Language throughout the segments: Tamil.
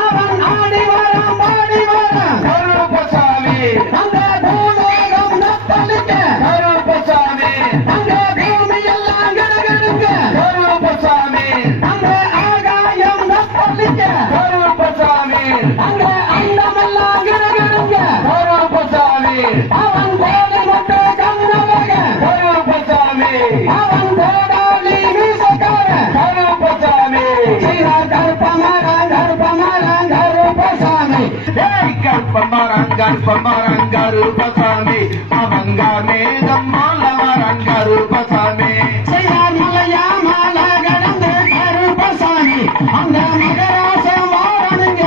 அவன் ஆடி வரான் பாடி வரான். கருப்பசாமி கருப்பமரம் கருப்பமரம் கருப்பசாமி அவங்க மேகம் மாலவரம் கருப்பசாமி செய்தார் மலையா மாலை கடந்து கருப்பசாமி அந்த மகராசம் வாரணுங்க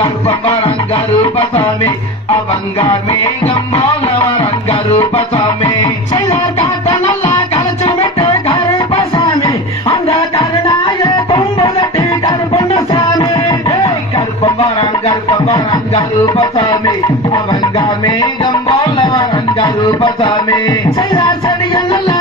கருப்பமரம் கருப்பசாமி அவங்க மேகம் மாலவரம் கருப்பசாமி செய்தார் காட்ட நல்லா கலைச்சு விட்டு கருப்பசாமி அந்த கருணாய கொம்பு கட்டி கருப்பண்ணசாமி. ஏய் கருப்பமரம் கருப்பமரம் கருப்பசாமி அவங்க மேகம் போலவரம் கருப்பசாமி செய்தார் செடியில் நல்லா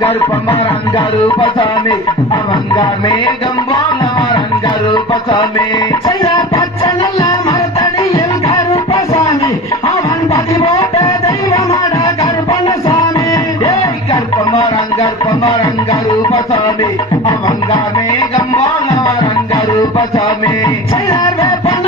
கருப்பமரம் கருப்பமரம் கருப்பசாமி அவங்க மேகம் போலவரம் கருப்பசாமி செய்தார் பச்சை நல்ல மரத்தடியில் கருப்பசாமி. அவன் பதிவோட்ட தெய்வமாட கருப்பண்ணசாமி. ஏய் கருப்பமரம் கருப்பமரம் கருப்பசாமி அவங்க மேகம் போலவரம் கருப்பசாமி செய்தார் வேப்ப நல்ல மரத்தடியில்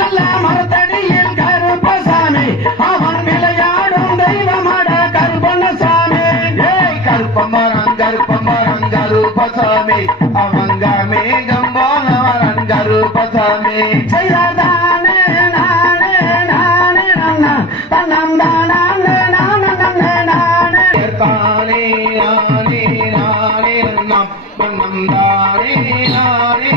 கருப்பசாமி அவங்க மேகம் போலவரம் கருப்பசாமி செய்தார் தானே நானே நானே நன்னா தன்னம் தானே நானே நன்னே நானே தானே நானே நானே நாம் தானே நானே